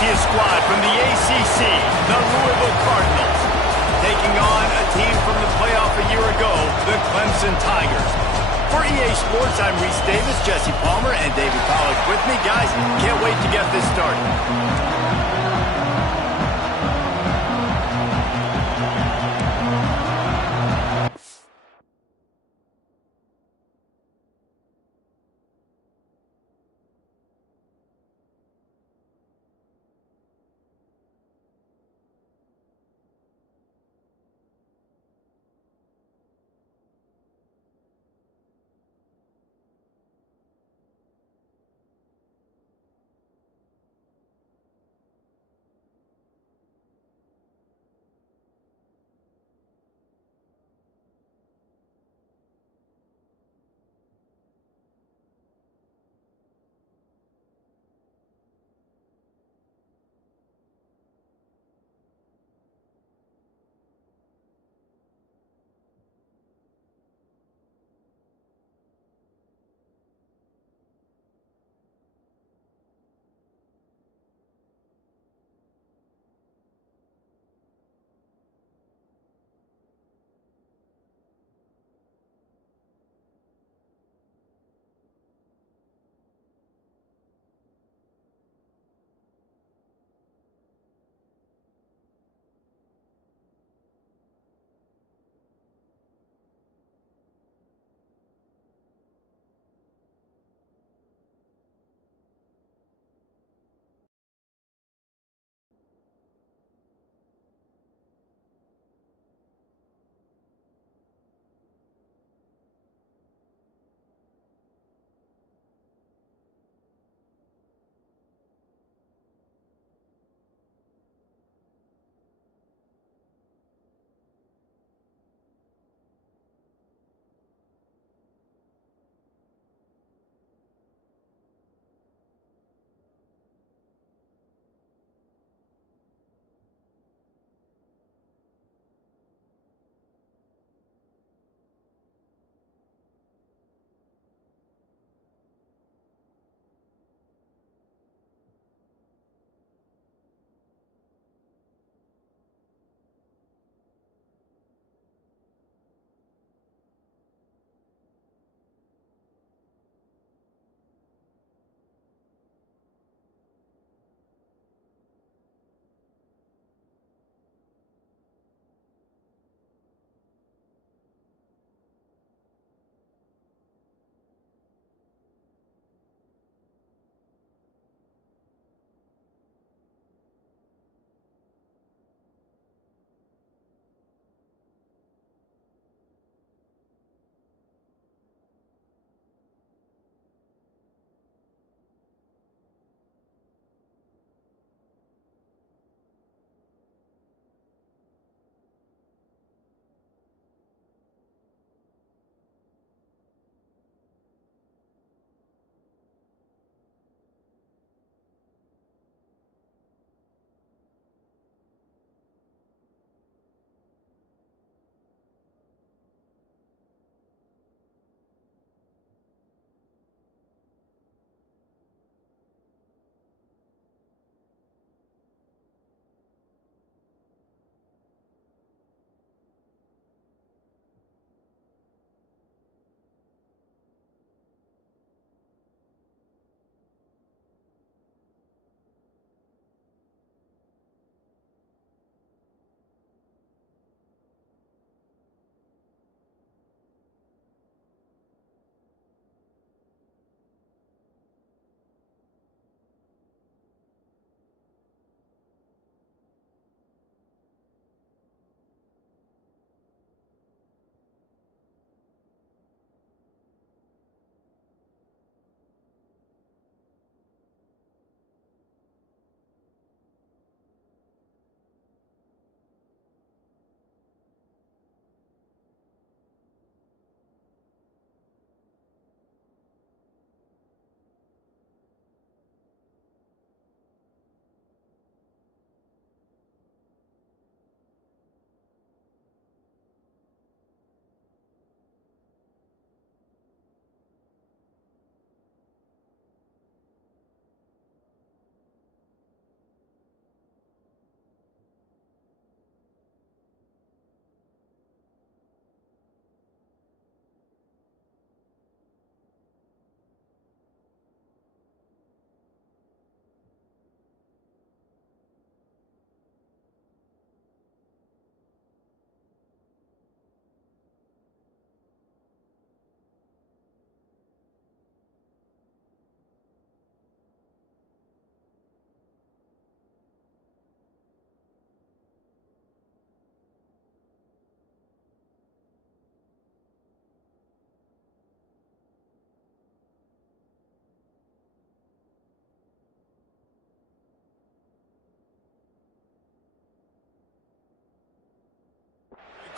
see a squad from the ACC, the Louisville Cardinals, taking on a team from the playoff a year ago, the Clemson Tigers. For EA Sports, I'm Reese Davis, Jesse Palmer, and David Pollack with me. Guys, can't wait to get this started.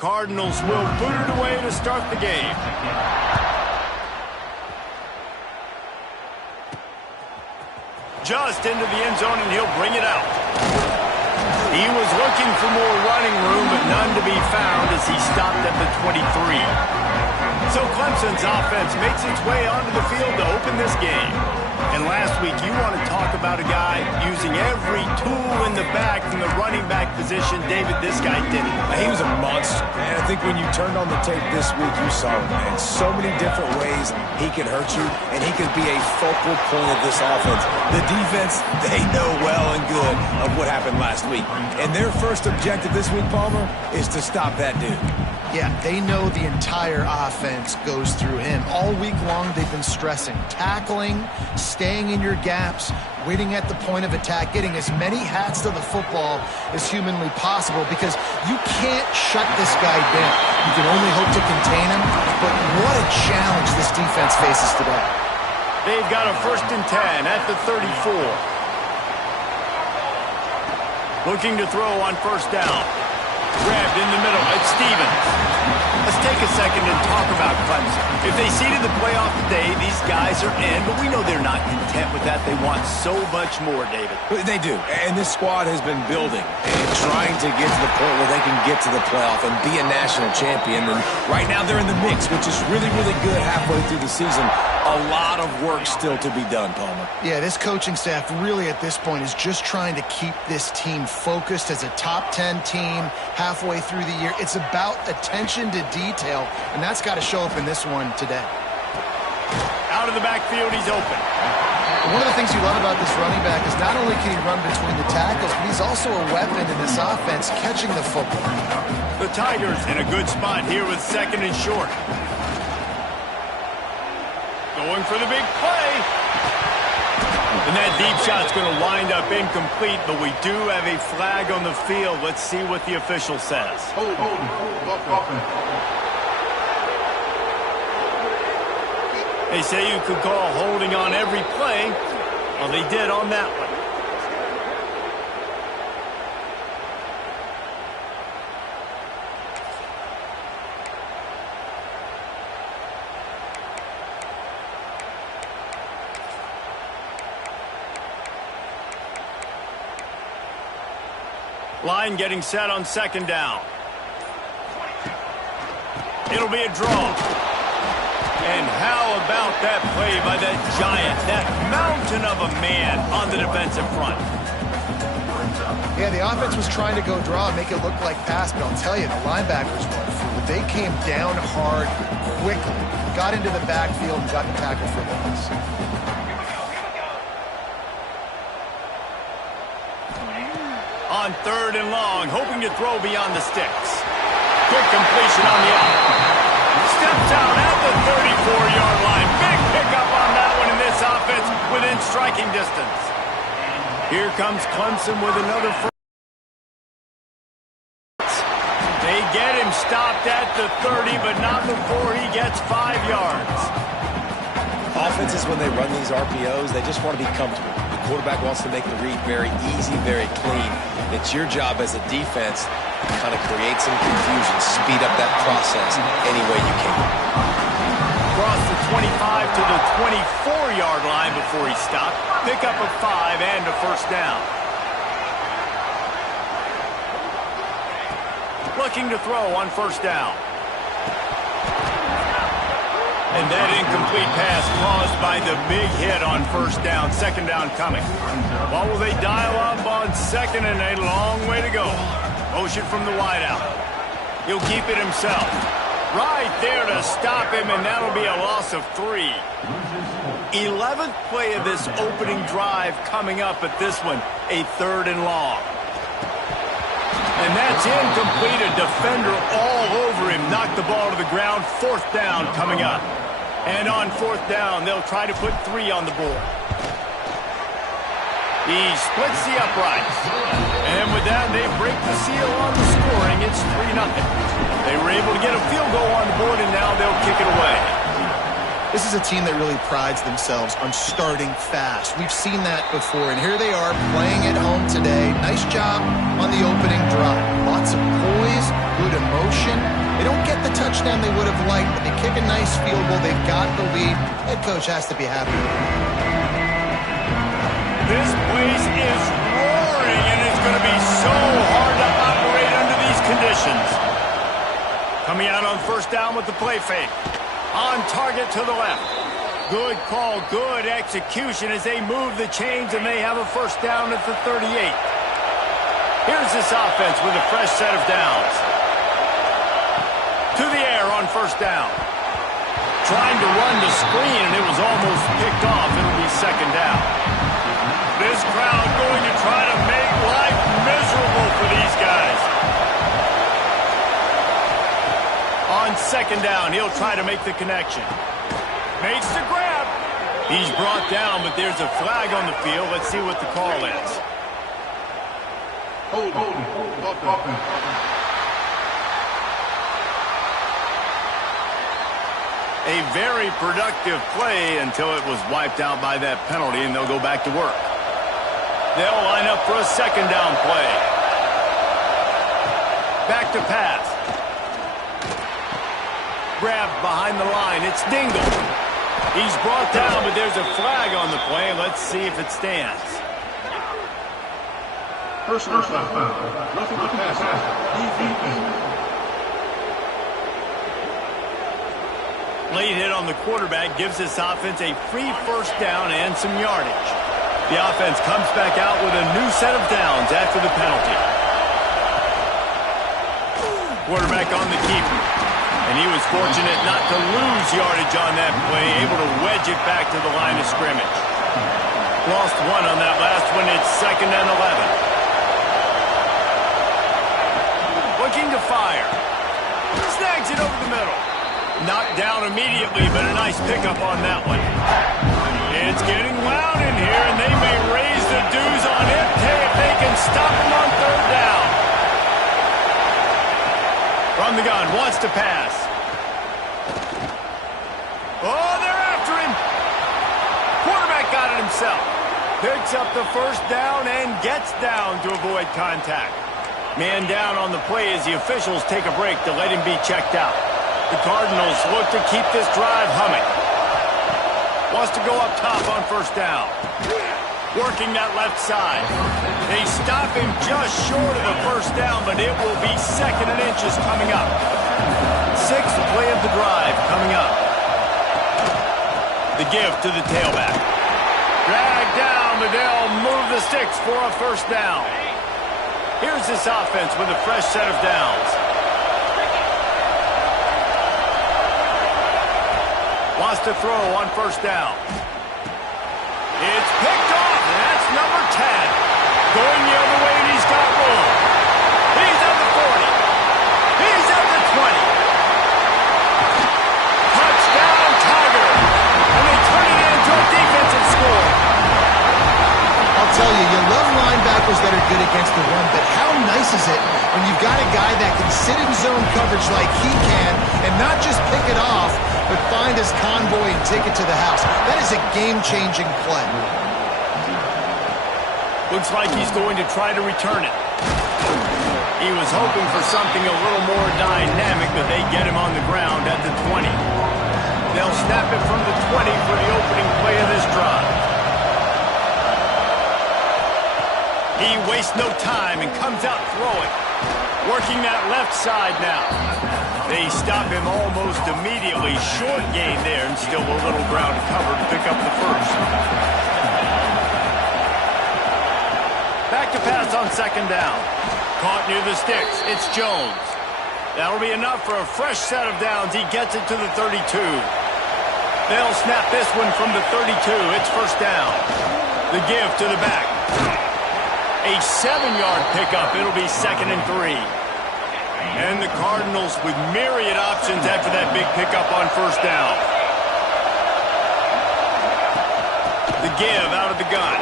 Cardinals will boot it away to start the game. Just into the end zone, and he'll bring it out. He was looking for more running room, but none to be found as he stopped at the 23. So Clemson's offense makes its way onto the field to open this game. And last week, you want to talk about a guy using every tool in the bag from the running back position. David, this guy did it. He was a monster, man. I think when you turned on the tape this week, you saw it, man. So many different ways he could hurt you, and he could be a focal point of this offense. The defense, they know well and good of what happened last week. And their first objective this week, Palmer, is to stop that dude. Yeah, they know the entire offense goes through him. All week long, they've been stressing tackling, staying in your gaps, waiting at the point of attack, getting as many hats to the football as humanly possible, because you can't shut this guy down. You can only hope to contain him, but what a challenge this defense faces today. They've got a 1st and 10 at the 34. Looking to throw on 1st down. Grabbed in the middle. It's Stevens. Let's take a second and talk about Clemson. If they seeded the playoff today, these guys are in, but we know they're not content with that. They want so much more, David. They do, and this squad has been building and trying to get to the point where they can get to the playoff and be a national champion. And right now they're in the mix, which is really, really good halfway through the season. A lot of work still to be done, Palmer. Yeah, this coaching staff really at this point is just trying to keep this team focused as a top 10 team halfway through the year. It's about attention to detail, and that's got to show up in this one today. Out of the backfield, he's open. One of the things you love about this running back is not only can he run between the tackles, but he's also a weapon in this offense catching the football. The Tigers in a good spot here with 2nd and short. Going for the big play. And that deep shot's going to wind up incomplete, but we do have a flag on the field. Let's see what the official says. They say you could call holding on every play. Well, they did on that one. Line getting set on 2nd down. It'll be a draw. And how about that play by that giant, that mountain of a man on the defensive front? Yeah, the offense was trying to go draw and make it look like pass, but I'll tell you, the linebackers were fooled. They came down hard quickly, got into the backfield, and got the tackle for loss. On 3rd and long, hoping to throw beyond the sticks. Quick completion on the out. Steps out at the 34-yard line. Big pickup on that one in this offense within striking distance. Here comes Clemson with another first. They get him stopped at the 30, but not before he gets 5 yards. Offenses, when they run these RPOs, they just want to be comfortable. The quarterback wants to make the read very easy, very clean. It's your job as a defense to kind of create some confusion, speed up that process any way you can. Across the 25 to the 24-yard line before he stopped. Pick up a 5 and a 1st down. Looking to throw on 1st down. And that incomplete pass caused by the big hit on 1st down. 2nd down coming. What will they dial up on 2nd and a long way to go? Motion from the wideout. He'll keep it himself. Right there to stop him, and that'll be a loss of 3. 11th play of this opening drive coming up at this one, a 3rd and long. And that's incomplete. A defender all over him. Knocked the ball to the ground. 4th down coming up. And on 4th down, they'll try to put 3 on the board. He splits the uprights. And with that, they break the seal on the scoring. It's 3-0. They were able to get a field goal on the board, and now they'll kick it away. This is a team that really prides themselves on starting fast. We've seen that before, and here they are playing at home today. Nice job on the opening drive. Lots of poise, good emotion. They don't get the touchdown they would have liked, but they kick a nice field goal. They've got the lead. Head coach has to be happy. This place is roaring, and it's going to be so hard to operate under these conditions. Coming out on first down with the play fake. On target to the left. Good call, good execution as they move the chains, and they have a first down at the 38. Here's this offense with a fresh set of downs. To the air on first down. Trying to run the screen, and it was almost picked off. It'll be second down. This crowd going to try to make life miserable for these guys. On second down, he'll try to make the connection. Makes the grab. He's brought down, but there's a flag on the field. Let's see what the call is. A very productive play until it was wiped out by that penalty, and they'll go back to work. They'll line up for a second down play. Back to pass. Grabbed behind the line. It's Dingle. He's brought down, but there's a flag on the play. Let's see if it stands. Personal foul. Roughing the passer. Late hit on the quarterback gives this offense a free first down and some yardage. The offense comes back out with a new set of downs after the penalty. Quarterback on the keeper. And he was fortunate not to lose yardage on that play, able to wedge it back to the line of scrimmage. Lost one on that last one. It's second and 11. Looking to fire. Snags it over the middle. Knocked down immediately, but a nice pickup on that one. It's getting loud in here, and they may raise the dues on it if they can stop him on third down. From the gun, wants to pass. Oh, they're after him. Quarterback got it himself. Picks up the first down and gets down to avoid contact. Man down on the play as the officials take a break to let him be checked out. The Cardinals look to keep this drive humming. Wants to go up top on first down. Working that left side. They stop him just short of the first down, but it will be second and inches coming up. Sixth play of the drive coming up. The give to the tailback. Dragged down, but they'll move the sticks for a first down. Here's this offense with a fresh set of downs. Wants to throw on first down. It's picked off, and that's number 10. Going the other way, and he's got room. He's at the 40. He's at the 20. Touchdown, Tiger. And they turn it into a defensive score. I'll tell you, you love linebackers that are good against the run, but how nice is it when you've got a guy that can sit in zone coverage like he can and not just pick it off, but find his convoy and take it to the house. That is a game-changing play. Looks like he's going to try to return it. He was hoping for something a little more dynamic, but they get him on the ground at the 20. They'll snap it from the 20 for the opening play of this drive. He wastes no time and comes out throwing. Working that left side now. They stop him almost immediately. Short gain there, and still a little ground to cover to pick up the first. Back to pass on second down. Caught near the sticks. It's Jones. That'll be enough for a fresh set of downs. He gets it to the 32. They'll snap this one from the 32. It's first down. The give to the back. A 7-yard pickup. It'll be second and 3. And the Cardinals with myriad options after that big pickup on first down. The give out of the gun.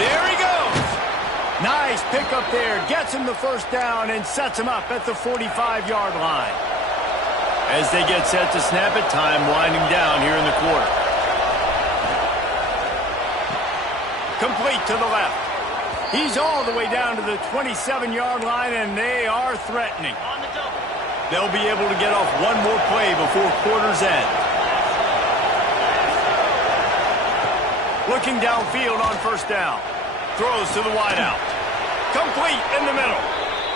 There he goes. Nice pickup there. Gets him the first down and sets him up at the 45-yard line. As they get set to snap it, time winding down here in the quarter. Complete to the left. He's all the way down to the 27-yard line, and they are threatening. They'll be able to get off one more play before quarter's end. Looking downfield on first down. Throws to the wideout. Complete in the middle.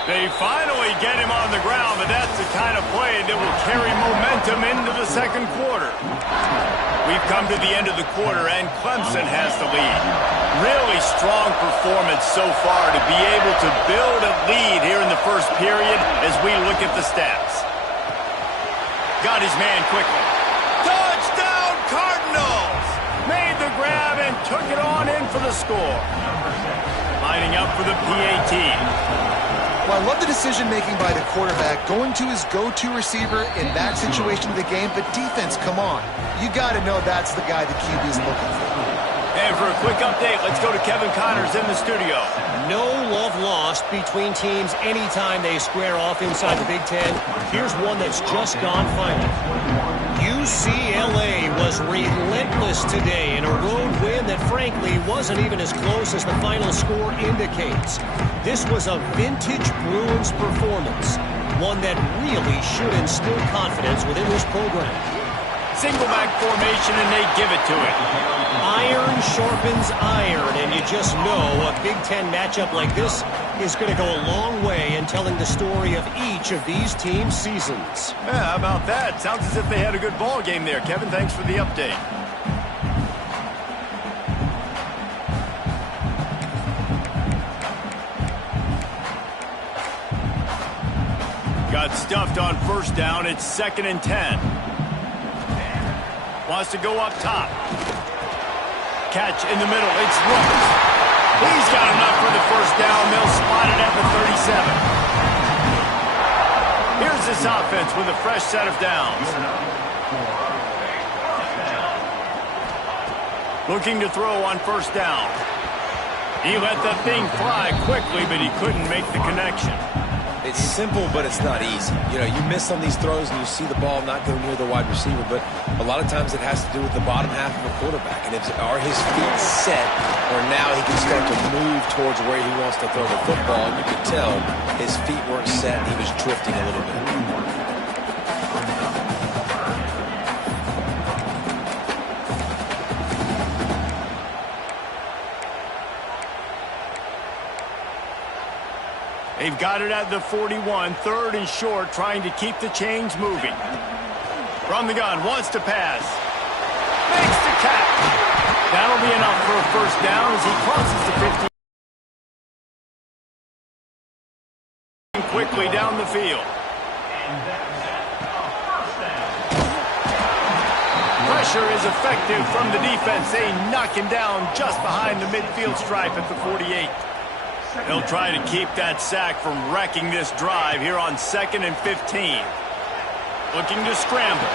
They finally get him on the ground, but that's the kind of play that will carry momentum into the second quarter. We've come to the end of the quarter, and Clemson has the lead. Really strong performance so far to be able to build a lead here in the first period as we look at the stats. Got his man quickly. Touchdown, Cardinals! Made the grab and took it on in for the score. Lining up for the PAT. Well, I love the decision-making by the quarterback, going to his go-to receiver in that situation of the game. But defense, come on. You got to know that's the guy the QB is looking for. And for a quick update, let's go to Kevin Connors in the studio. No love lost between teams anytime they square off inside the Big Ten. Here's one that's just gone final. UCLA was relentless today in a road win that frankly wasn't even as close as the final score indicates. This was a vintage Bruins performance, one that really should instill confidence within this program. Single back formation, and they give it to it. Iron sharpens iron, and you just know a Big Ten matchup like this is going to go a long way in telling the story of each of these teams' seasons. Yeah, how about that? Sounds as if they had a good ball game there. Kevin, thanks for the update. Got stuffed on first down. It's 2nd and 10. Wants to go up top. Catch in the middle. It's Rooks. He's got enough for the first down. They'll spot it at the 37. Here's this offense with a fresh set of downs. Looking to throw on first down. He let the thing fly quickly, but he couldn't make the connection. It's simple, but it's not easy. You know, you miss some of these throws and you see the ball not go near the wide receiver, but a lot of times it has to do with the bottom half of a quarterback. And are his feet set, or now he can start to move towards where he wants to throw the football? And you could tell his feet weren't set and he was drifting a little bit. They've got it at the 41, 3rd and short, trying to keep the chains moving. From the gun, wants to pass. Makes the catch. That'll be enough for a first down as he crosses the 50. Quickly down the field. Pressure is effective from the defense. They knock him down just behind the midfield stripe at the 48. They'll try to keep that sack from wrecking this drive here on 2nd and 15. Looking to scramble.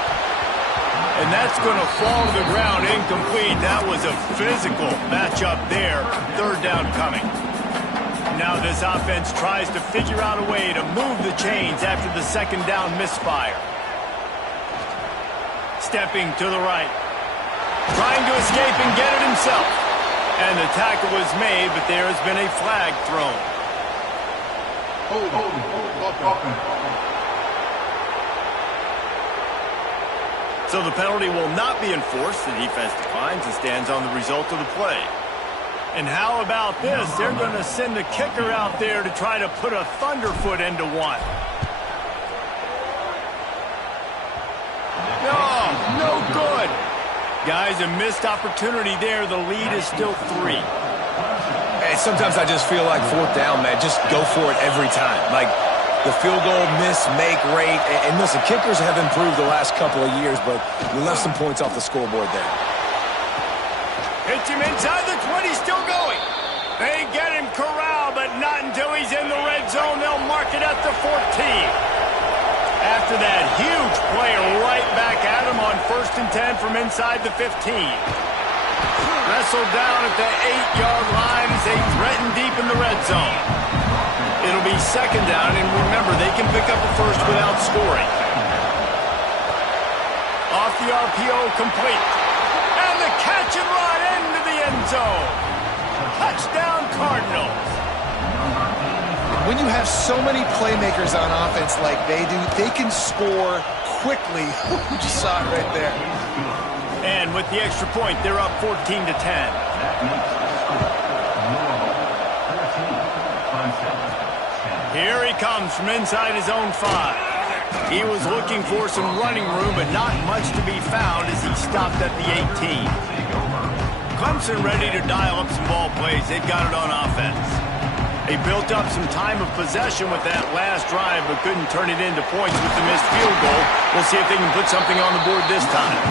And that's going to fall to the ground incomplete. That was a physical matchup there. 3rd down coming. Now this offense tries to figure out a way to move the chains after the 2nd down misfire. Stepping to the right. Trying to escape and get it himself. And the tackle was made, but there has been a flag thrown. So the penalty will not be enforced. The defense declines and stands on the result of the play. And how about this? They're going to send the kicker out there to try to put a thunderfoot into one. No good. Guys, a missed opportunity there. The lead is still 3. Hey, sometimes I just feel like 4th down, man. Just go for it every time. Like the field goal miss-make rate. And listen, kickers have improved the last couple of years, but we left some points off the scoreboard there. Hits him inside the 20, still going. They get him corralled, but not until he's in the red zone. They'll mark it at the 14. After that huge play right back at him on 1st and 10 from inside the 15. Wrestled down at the 8-yard line as they threaten deep in the red zone. It'll be 2nd down, and remember, they can pick up a first without scoring. off the RPO, complete. And the catch and run into the end zone. Touchdown, Cardinals. When you have so many playmakers on offense like they do, they can score quickly. You just saw it right there. And with the extra point, they're up 14-10. Here he comes from inside his own 5. He was looking for some running room, but not much to be found as he stopped at the 18. Clemson ready to dial up some ball plays. They've got it on offense. They built up some time of possession with that last drive, but couldn't turn it into points with the missed field goal. We'll see if they can put something on the board this time.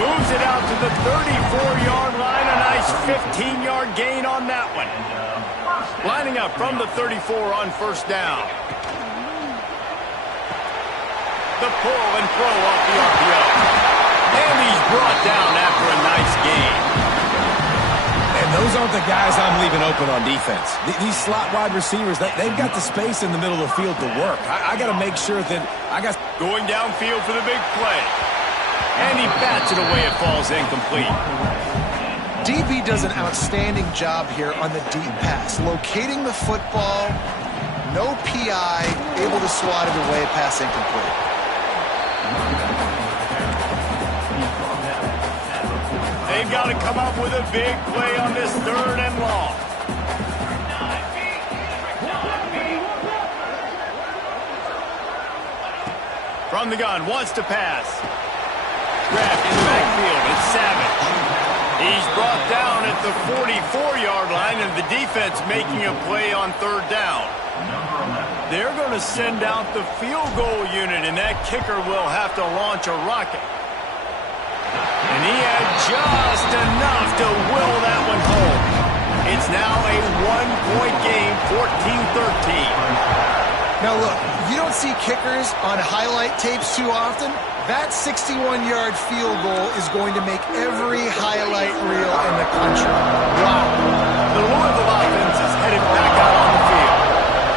Moves it out to the 34-yard line. A nice 15-yard gain on that one. Lining up from the 34 on first down. The pull and throw off the RPO. And he's brought down after a nice gain. And those aren't the guys I'm leaving open on defense. These slot wide receivers, they've got the space in the middle of the field to work. I got to make sure that I got... Going downfield for the big play. And he bats it away. It falls incomplete. DB does an outstanding job here on the deep pass. Locating the football, no PI, able to swat it away, pass incomplete. They've got to come up with a big play on this 3rd and long. From the gun, wants to pass. Grabbed in the backfield, it's Savage. He's brought down at the 44-yard line, and the defense making a play on 3rd down. They're going to send out the field goal unit, and that kicker will have to launch a rocket. And he had just enough to will that one home. It's now a 1-point game, 14-13. Now look, you don't see kickers on highlight tapes too often. That 61-yard field goal is going to make every highlight reel in the country. Wow. The Louisville offense is headed back out on the field.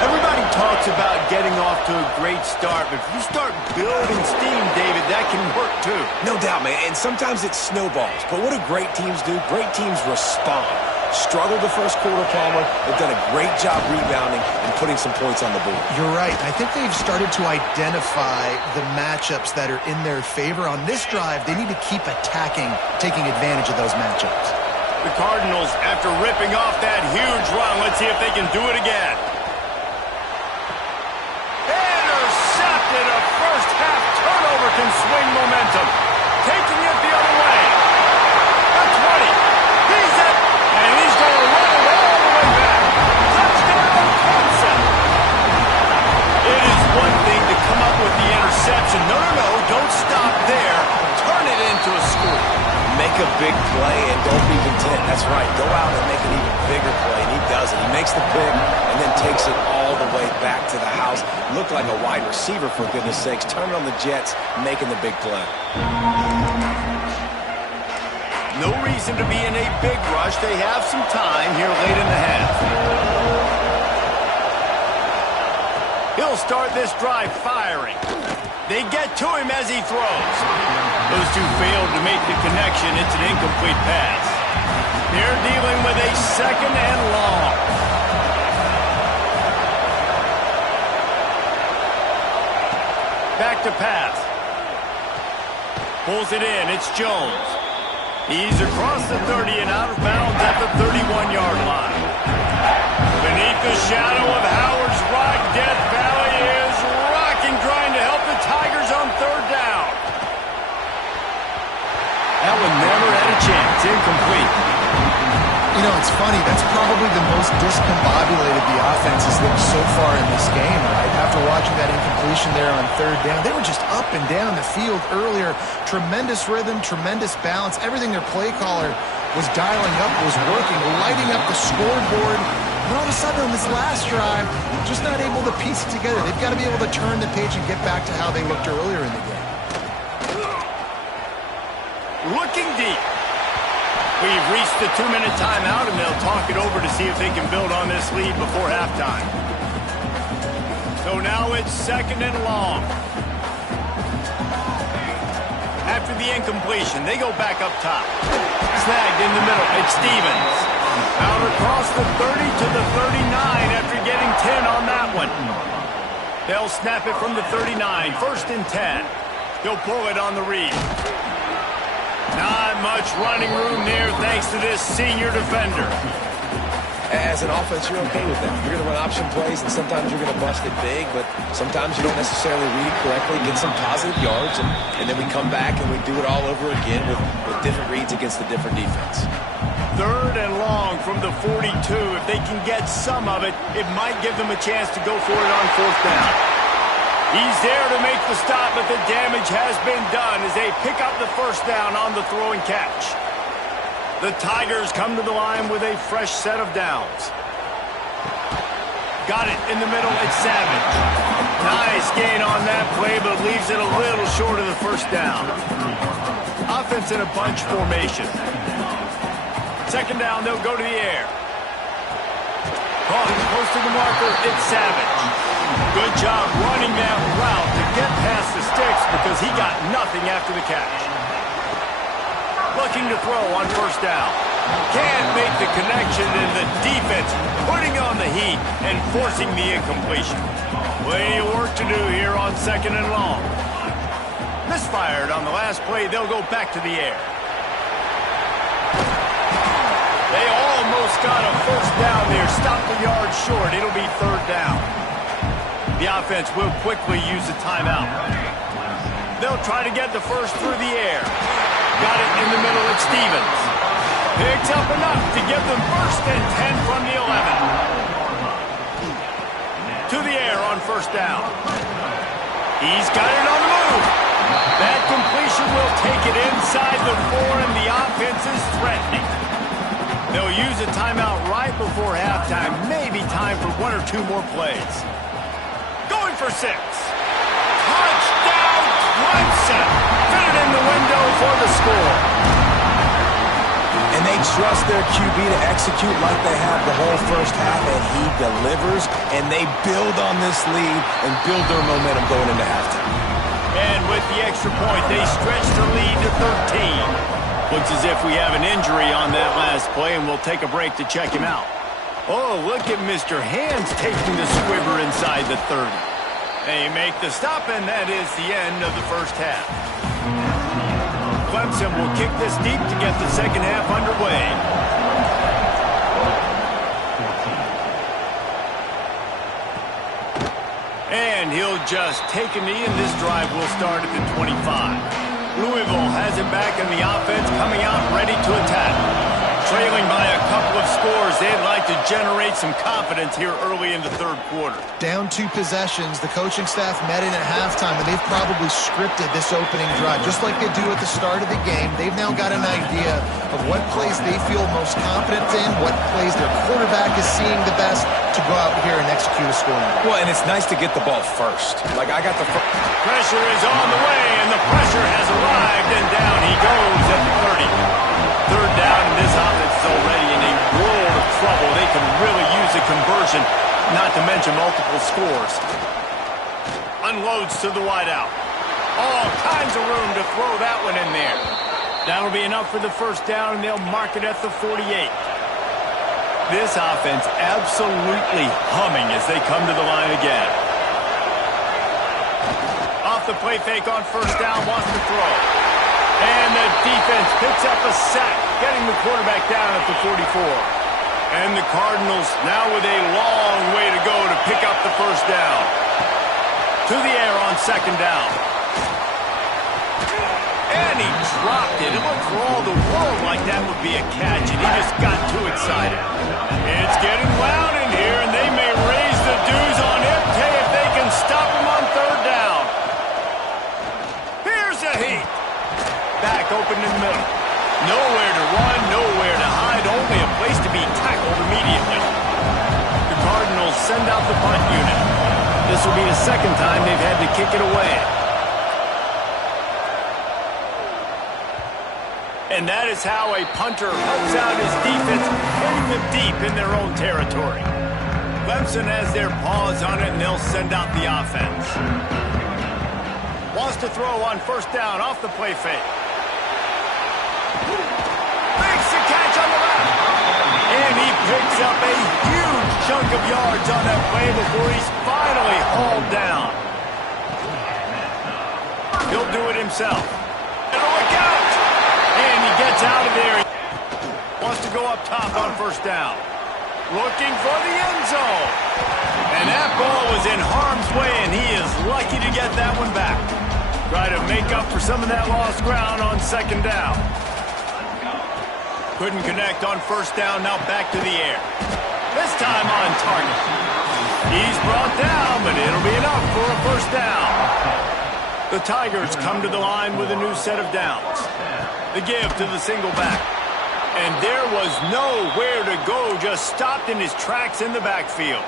Everybody talks about getting off to a great start, but if you start building steam, David, that can work too. No doubt, man. And sometimes it snowballs. But what do great teams do? Great teams respond. Struggled the first quarter, Palmer. They've done a great job rebounding and putting some points on the board. You're right. I think they've started to identify the matchups that are in their favor. On this drive, they need to keep attacking, taking advantage of those matchups. The Cardinals, after ripping off that huge run, let's see if they can do it again. Intercepted. A first-half turnover can swing momentum. Taking it the other way. The 20. He's at... And he's going to run it all the way back. Touchdown, Clemson. It is one thing to come up with the interception. No, don't stop there. Turn it into a score. Make a big play and don't be content. That's right. Go out and make an even bigger play, and he does it. He makes the pick and then takes it all the way back to the house. Looked like a wide receiver, for goodness sakes. Turn it on the Jets, making the big play. No reason to be in a big rush. They have some time here late in the half. He'll start this drive firing. They get to him as he throws. Those two failed to make the connection. It's an incomplete pass. They're dealing with a 2nd and long. Back to pass. Pulls it in. It's Jones. He's across the 30 and out of bounds at the 31-yard line. Beneath the shadow of Howard's Rock, Death Valley is rocking, trying to help the Tigers on 3rd down. That one never had a chance. Incomplete. You know, it's funny. That's probably the most discombobulated the offense has looked so far in this game, right? After watching that incompletion there on 3rd down, they were just up and down the field earlier. Tremendous rhythm, tremendous balance. Everything their play caller was dialing up was working, lighting up the scoreboard. And all of a sudden on this last drive, just not able to piece it together. They've got to be able to turn the page and get back to how they looked earlier in the game. Looking deep. We've reached the 2-minute timeout, and they'll talk it over to see if they can build on this lead before halftime. So now it's 2nd and long. After the incompletion, they go back up top. Snagged in the middle. It's Stevens. Out across the 30 to the 39 after getting 10 on that one. They'll snap it from the 39. 1st and 10. He'll pull it on the read. Not much running room there thanks to this senior defender. As an offense, you're okay with that. You're going to run option plays, and sometimes you're going to bust it big, but sometimes you don't necessarily read it correctly, get some positive yards, and then we come back and we do it all over again with different reads against the different defense. 3rd and long from the 42. If they can get some of it, it might give them a chance to go for it on 4th down. He's there to make the stop, but the damage has been done as they pick up the 1st down on the throw and catch. The Tigers come to the line with a fresh set of downs. Got it in the middle. It's Savage. Nice gain on that play, but leaves it a little short of the 1st down. Offense in a bunch formation. 2nd down, they'll go to the air. Caught close to the marker. It's Savage. Good job running that route to get past the sticks because he got nothing after the catch. Looking to throw on 1st down. Can't make the connection, and the defense putting on the heat and forcing the incompletion. Plenty of work to do here on 2nd and long. Misfired on the last play. They'll go back to the air. They almost got a 1st down there. Stopped the yard short. It'll be 3rd down. The offense will quickly use a timeout. They'll try to get the 1st through the air. Got it in the middle. It's Stevens. Picks up enough to give them 1st and 10 from the 11. To the air on 1st down. He's got it on the move. That completion will take it inside the 4, and the offense is threatening. They'll use a timeout right before halftime. Maybe time for 1 or 2 more plays. Going for 6. Touchdown, Clemson. Fit it in the window for the score. And they trust their QB to execute like they have the whole 1st half, and he delivers, and they build on this lead and build their momentum going into halftime. And with the extra point, they stretch the lead to 13. Looks as if we have an injury on that last play, and we'll take a break to check him out. Oh, look at Mr. Hands taking the squibber inside the 30. They make the stop, and that is the end of the 1st half. Clemson will kick this deep to get the 2nd half underway. And he'll just take a knee, and this drive will start at the 25. Louisville has it back in the offense, coming out ready to attack. Trailing by a couple of scores, they'd like to generate some confidence here early in the 3rd quarter. Down 2 possessions, the coaching staff met in at halftime, and they've probably scripted this opening drive. Just like they do at the start of the game, they've now got an idea of what plays they feel most confident in, what plays their quarterback is seeing the best to go out here and execute a scoring. Well, and it's nice to get the ball first. Like, I got the pressure is on the way, and the pressure has arrived, and down he goes at the 30. 3rd down, and this offense is already in a world of trouble. They can really use a conversion, not to mention multiple scores. Unloads to the wideout. All kinds of room to throw that one in there. That'll be enough for the 1st down, and they'll mark it at the 48. This offense absolutely humming as they come to the line again. Off the play fake on 1st down, wants to throw. And the defense picks up a sack, getting the quarterback down at the 44. And the Cardinals now with a long way to go to pick up the 1st down. To the air on 2nd down. And he dropped it. It looked for all the world like that would be a catch, and he just got too excited. It's getting loud in here, and they may raise the dues on Ipte if they can stop him on 3rd down. Here's a heat. Back open in the middle. Nowhere to run, nowhere to hide, only a place to be tackled immediately. The Cardinals send out the punt unit. This will be the 2nd time they've had to kick it away. And that is how a punter helps out his defense, hitting them deep in their own territory. Clemson has their paws on it, and they'll send out the offense. Wants to throw on first down off the play fake. Makes the catch on the left. And he picks up a huge chunk of yards on that play before he's finally hauled down. He'll do it himself. And look out! And he gets out of there. Wants to go up top on first down. Looking for the end zone. And that ball was in harm's way, and he is lucky to get that one back. Try to make up for some of that lost ground on second down. Couldn't connect on first down, now back to the air. This time on target. He's brought down, but it'll be enough for a first down. The Tigers come to the line with a new set of downs. The give to the single back. And there was nowhere to go, just stopped in his tracks in the backfield.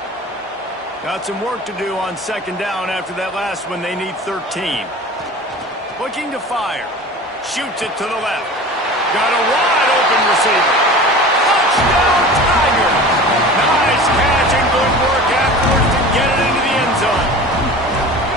Got some work to do on second down after that last one. They need 13. Looking to fire. Shoots it to the left. Got a wide open receiver. Touchdown Tigers! Nice catch and good work afterwards to get it into the end zone.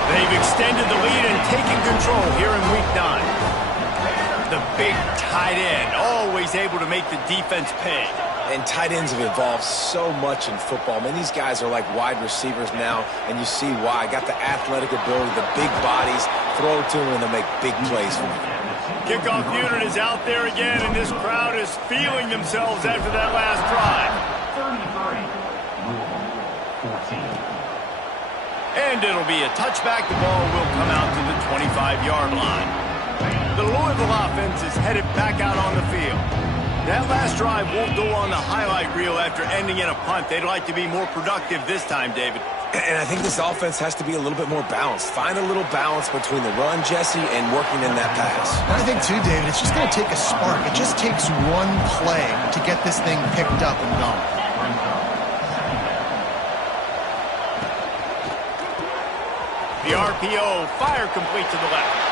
They've extended the lead and taken control here in week 9. The big tight end, always able to make the defense pay. And tight ends have evolved so much in football. Man, these guys are like wide receivers now, and you see why. Got the athletic ability, the big bodies, throw to them, and they'll make big plays for you. Kickoff unit is out there again, and this crowd is feeling themselves after that last drive. 33, 14. And it'll be a touchback. The ball will come out to the 25-yard line. The Louisville offense is headed back out on the field. That last drive won't go on the highlight reel after ending in a punt. They'd like to be more productive this time, David. And I think this offense has to be a little bit more balanced. Find a little balance between the run, Jesse, and working in that pass. I think, too, David, it's just going to take a spark. It just takes one play to get this thing picked up and going. The RPO, fire complete to the left.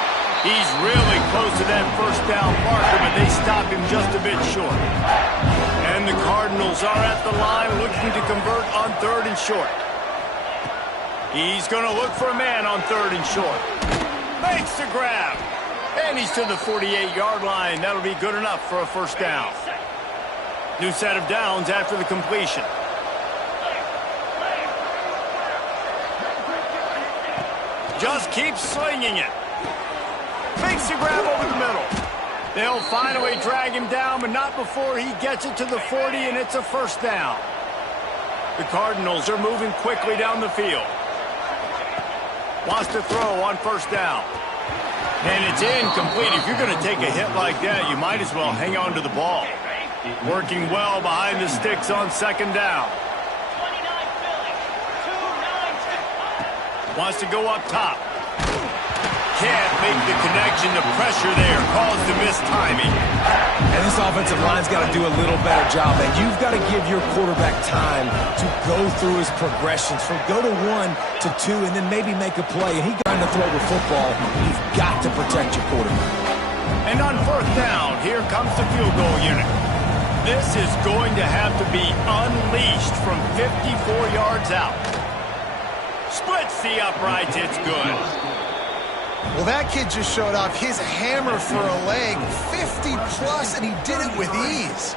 He's really close to that first down marker, but they stop him just a bit short. And the Cardinals are at the line looking to convert on 3rd and short. He's going to look for a man on 3rd and short. Makes the grab. And he's to the 48-yard line. That'll be good enough for a first down. New set of downs after the completion. Just keeps slinging it. Makes the grab over the middle. They'll finally drag him down, but not before he gets it to the 40, and it's a first down. The Cardinals are moving quickly down the field. Wants to throw on first down. And it's incomplete. If you're going to take a hit like that, you might as well hang on to the ball. Working well behind the sticks on second down. Wants to go up top. Can't make the connection. The pressure there caused the missed timing. And this offensive line's got to do a little better job, man. You've got to give your quarterback time to go through his progressions from go to 1 to 2 and then maybe make a play. And he's trying to throw the football. You've got to protect your quarterback. And on 4th down, here comes the field goal unit. This is going to have to be unleashed from 54 yards out. Splits the uprights. It's good. Well, that kid just showed off his hammer for a leg, 50-plus, and he did it with ease.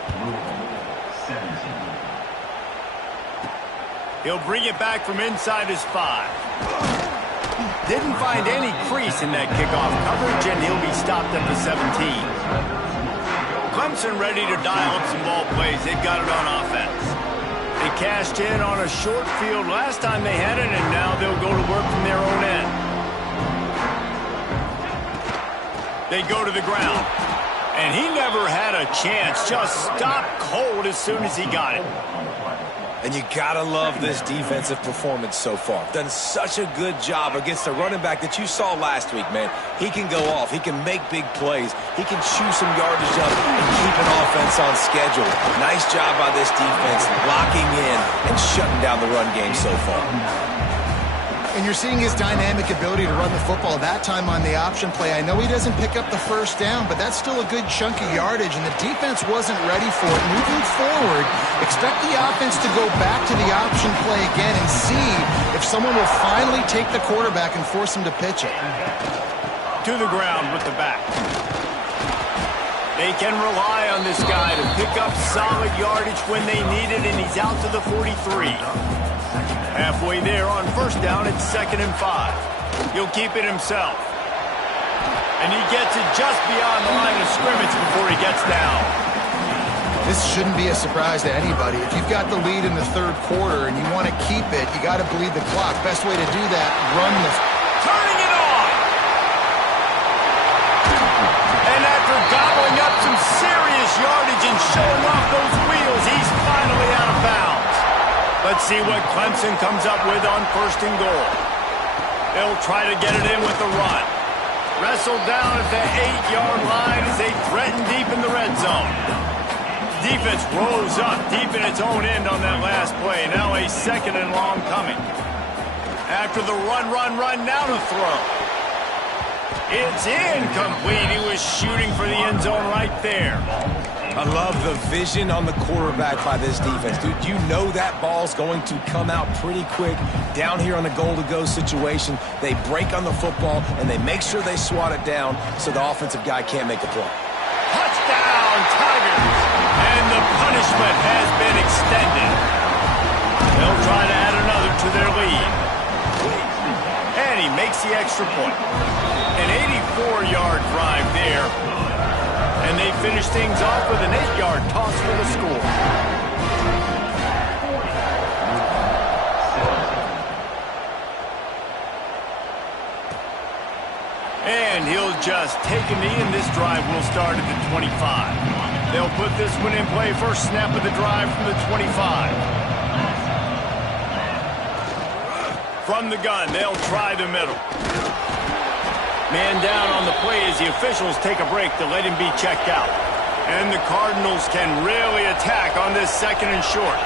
He'll bring it back from inside his 5. Didn't find any crease in that kickoff coverage, and he'll be stopped at the 17. Clemson ready to dial up some ball plays. They've got it on offense. They cashed in on a short field last time they had it, and now they'll go to work from their own end. They go to the ground. And he never had a chance. Just stopped cold as soon as he got it. And you gotta love this defensive performance so far. Done such a good job against the running back that you saw last week, man. He can go off. He can make big plays. He can chew some yardage up and keep an offense on schedule. Nice job by this defense locking in and shutting down the run game so far. And you're seeing his dynamic ability to run the football, that time on the option play. I know he doesn't pick up the first down, but that's still a good chunk of yardage, and the defense wasn't ready for it. Moving forward, expect the offense to go back to the option play again and see if someone will finally take the quarterback and force him to pitch it. To the ground with the back. They can rely on this guy to pick up solid yardage when they need it, and he's out to the 43. Halfway there on first down, it's 2nd and 5. He'll keep it himself. And he gets it just beyond the line of scrimmage before he gets down. This shouldn't be a surprise to anybody. If you've got the lead in the third quarter and you want to keep it, you got to bleed the clock. Best way to do that, run the... Turning it on! And after gobbling up some serious yardage and showing off those wheels, he's finally out of bounds. Let's see what Clemson comes up with on 1st and goal. They'll try to get it in with the run. Wrestled down at the 8-yard line as they threaten deep in the red zone. Defense rose up deep in its own end on that last play. Now a 2nd and long coming. After the run, now to throw. It's incomplete. He was shooting for the end zone right there. I love the vision on the quarterback by this defense. Dude, you know that ball's going to come out pretty quick. Down here on the goal-to-go situation, they break on the football, and they make sure they swat it down so the offensive guy can't make a play. Touchdown, Tigers! And the punishment has been extended. They'll try to add another to their lead. And he makes the extra point. An 84-yard drive there. And they finish things off with an 8-yard toss for the score. And he'll just take a knee, and this drive will start at the 25. They'll put this one in play. First snap of the drive from the 25. From the gun, they'll try the middle. Man down on the play as the officials take a break to let him be checked out. And the Cardinals can really attack on this 2nd and short.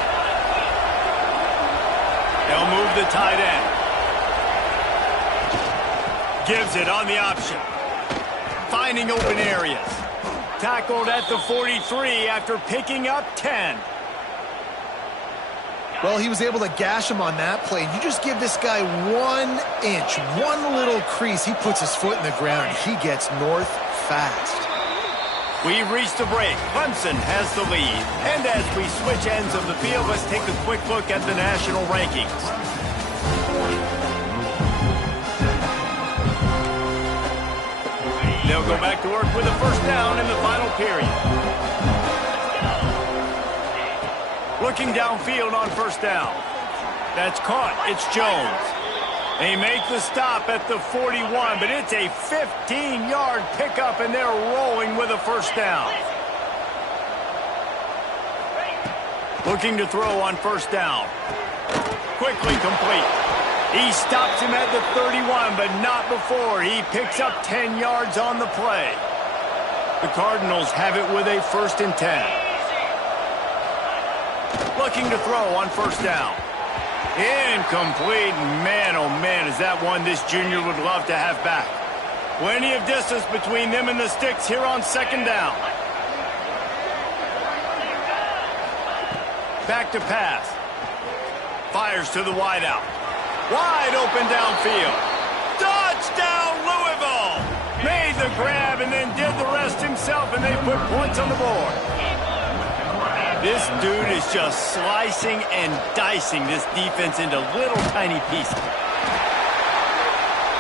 They'll move the tight end. Gives it on the option. Finding open areas. Tackled at the 43 after picking up 10. Well, he was able to gash him on that play. You just give this guy 1 inch, one little crease. He puts his foot in the ground, and he gets north fast. We've reached a break. Clemson has the lead. And as we switch ends of the field, let's take a quick look at the national rankings. They'll go back to work with a first down in the final period. Looking downfield on first down. That's caught. It's Jones. They make the stop at the 41, but it's a 15-yard pickup, and they're rolling with a first down. Looking to throw on first down. Quickly complete. He stops him at the 31, but not before. He picks up 10 yards on the play. The Cardinals have it with a 1st and 10. Looking to throw on first down. Incomplete. Man, oh man, is that one this junior would love to have back. Plenty of distance between them and the sticks here on 2nd down. Back to pass. Fires to the wideout. Wide open downfield. Touchdown, Louisville! Made the grab and then did the rest himself, and they put points on the board. This dude is just slicing and dicing this defense into little tiny pieces.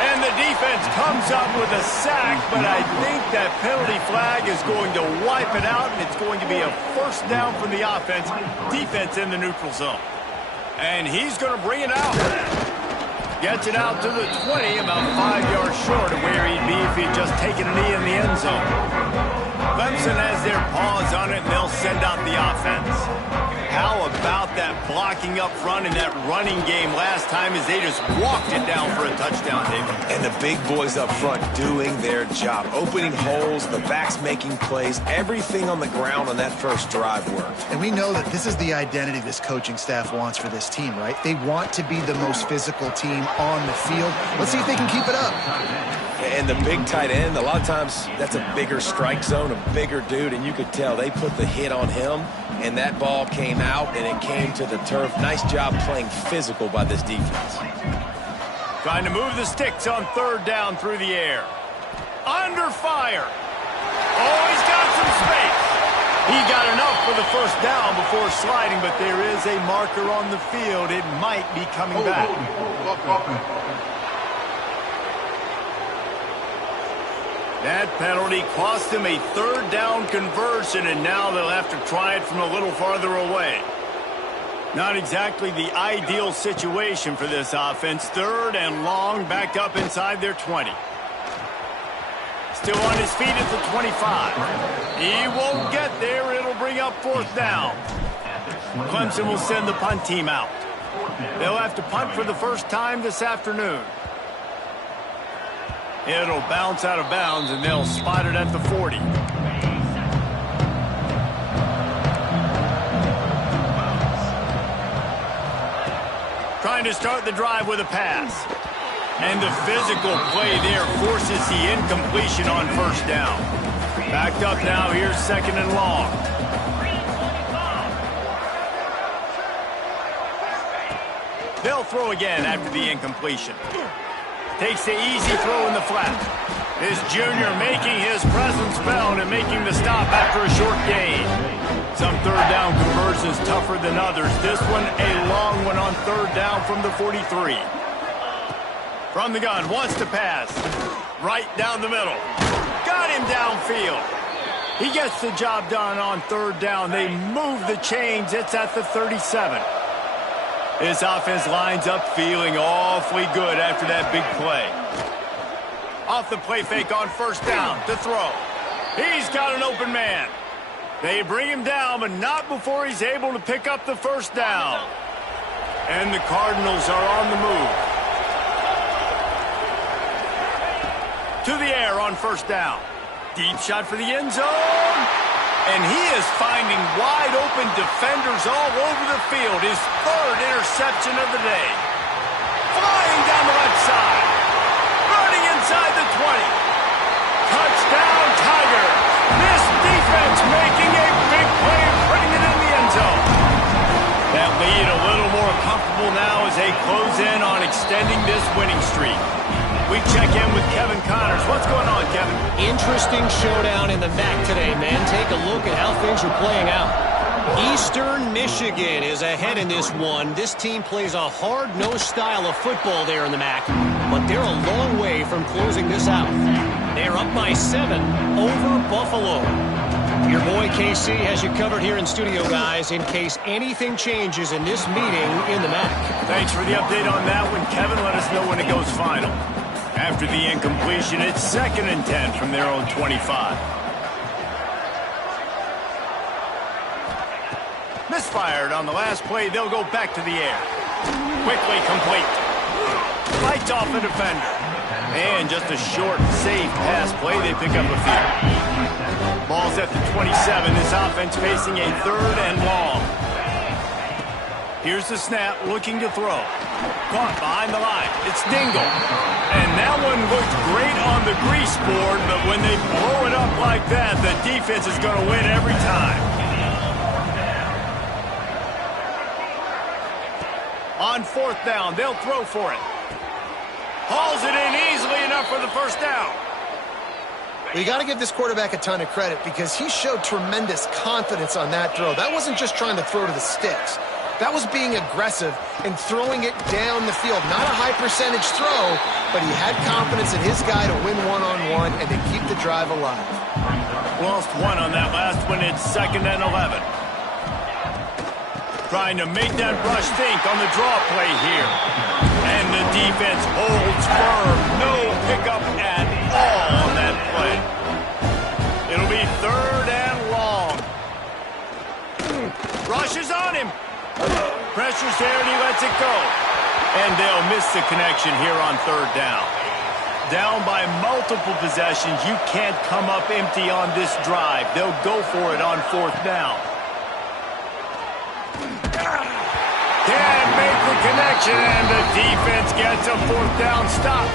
And the defense comes up with a sack, but I think that penalty flag is going to wipe it out, and it's going to be a first down from the offense. Defense in the neutral zone. And he's going to bring it out. Gets it out to the 20, about 5 yards short of where he'd be if he'd just taken a knee in the end zone. Clemson has their paws on it, and they'll send out the offense. How about that blocking up front and that running game last time as they just walked it down for a touchdown, David? And the big boys up front doing their job. Opening holes, the backs making plays. Everything on the ground on that first drive worked. And we know that this is the identity this coaching staff wants for this team, right? They want to be the most physical team on the field. Let's see if they can keep it up. And the big tight end, a lot of times that's a bigger strike zone, a bigger dude, and you could tell they put the hit on him, and that ball came out, and it came to the turf. Nice job playing physical by this defense. Trying to move the sticks on 3rd down through the air. Under fire. Oh, he's got some space. He got enough for the first down before sliding, but there is a marker on the field. It might be coming back. That penalty cost him a third down conversion, and now they'll have to try it from a little farther away. Not exactly the ideal situation for this offense. Third and long, backed up inside their 20. Still on his feet at the 25. He won't get there. It'll bring up fourth down. Clemson will send the punt team out. They'll have to punt for the first time this afternoon. It'll bounce out of bounds, and they'll spot it at the 40. Trying to start the drive with a pass. And the physical play there forces the incompletion on first down. Backed up now, here's second and long. They'll throw again after the incompletion. Takes the easy throw in the flat. This junior making his presence felt and making the stop after a short gain. Some third down conversions tougher than others. This one a long one on third down from the 43. From the gun, wants to pass. Right down the middle. Got him downfield. He gets the job done on third down. They move the chains. It's at the 37. This offense lines up feeling awfully good after that big play. Off the play fake on first down to throw. He's got an open man. They bring him down, but not before he's able to pick up the first down. And the Cardinals are on the move. To the air on first down. Deep shot for the end zone. And he is finding wide-open defenders all over the field. His third interception of the day. Flying down the left side. Running inside the 20. Touchdown, Tigers. This defense making a big play and putting it in the end zone. That lead a little more comfortable now as they close in on extending this winning streak. We check in with Kevin Connors. What's going on, Kevin? Interesting showdown in the MAC today, man. Take a look at how things are playing out. Eastern Michigan is ahead in this one. This team plays a hard-nosed style of football there in the MAC, but they're a long way from closing this out. They're up by 7 over Buffalo. Your boy KC has you covered here in studio, guys, in case anything changes in this meeting in the MAC. Thanks for the update on that one, Kevin. Let us know when it goes final. After the incompletion, it's 2nd and 10 from their own 25. Misfired on the last play. They'll go back to the air. Quickly complete. Lights off the defender. And just a short, safe pass play. They pick up a few. Ball's at the 27. This offense facing a third and long. Here's the snap, looking to throw. Caught behind the line. It's Dingle. And that one looked great on the grease board, but when they blow it up like that, the defense is going to win every time. On fourth down, they'll throw for it. Hauls it in easily enough for the first down. Well, you got to give this quarterback a ton of credit because he showed tremendous confidence on that throw. That wasn't just trying to throw to the sticks. That was being aggressive and throwing it down the field. Not a high percentage throw, but he had confidence in his guy to win one-on-one and to keep the drive alive. Lost one on that last one. It's 2nd and 11. Trying to make that rush think on the draw play here. And the defense holds firm. No pickup at all on that play. It'll be 3rd and long. Rushes on him. Pressure's there and he lets it go. And they'll miss the connection here on third down. Down by multiple possessions. You can't come up empty on this drive. They'll go for it on fourth down. Can't make the connection, and the defense gets a fourth down stop.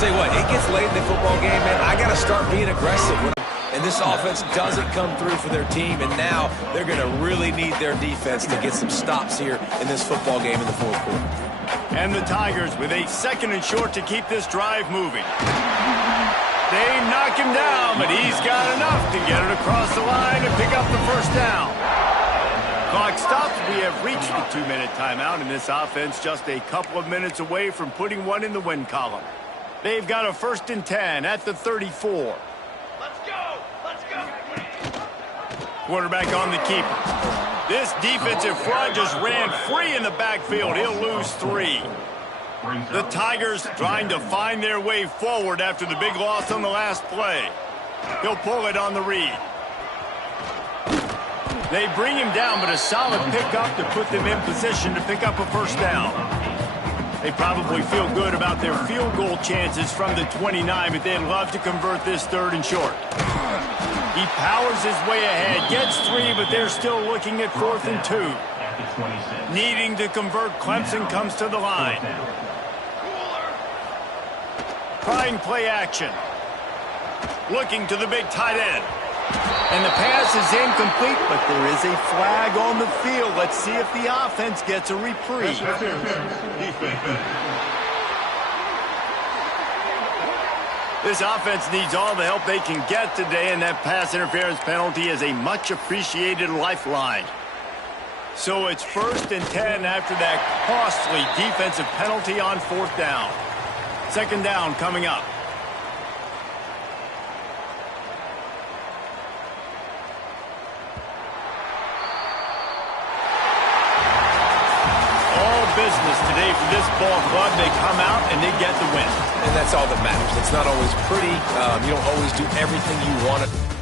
Tell you what, it gets late in the football game, man. I got to start being aggressive. And this offense doesn't come through for their team, and now they're going to really need their defense to get some stops here in this football game in the fourth quarter. And the Tigers with a 2nd and short to keep this drive moving. They knock him down, but he's got enough to get it across the line and pick up the first down. Clock stops. We have reached the 2-minute timeout, and this offense just a couple of minutes away from putting one in the win column. They've got a 1st and 10 at the 34. Let's go! Let's go! Quarterback on the keeper. This defensive front just ran free in the backfield. He'll lose 3. The Tigers trying to find their way forward after the big loss on the last play. He'll pull it on the read. They bring him down, but a solid pickup to put them in position to pick up a first down. They probably feel good about their field goal chances from the 29, but they'd love to convert this 3rd and short. He powers his way ahead, gets 3, but they're still looking at 4th and 2. Needing to convert, Clemson comes to the line. Trying play action. Looking to the big tight end. And the pass is incomplete, but there is a flag on the field. Let's see if the offense gets a reprieve. This offense needs all the help they can get today, and that pass interference penalty is a much-appreciated lifeline. So it's 1st and 10 after that costly defensive penalty on 4th down. 2nd down coming up. Business today for this ball club. They come out and they get the win. And that's all that matters. It's not always pretty. You don't always do everything you want to.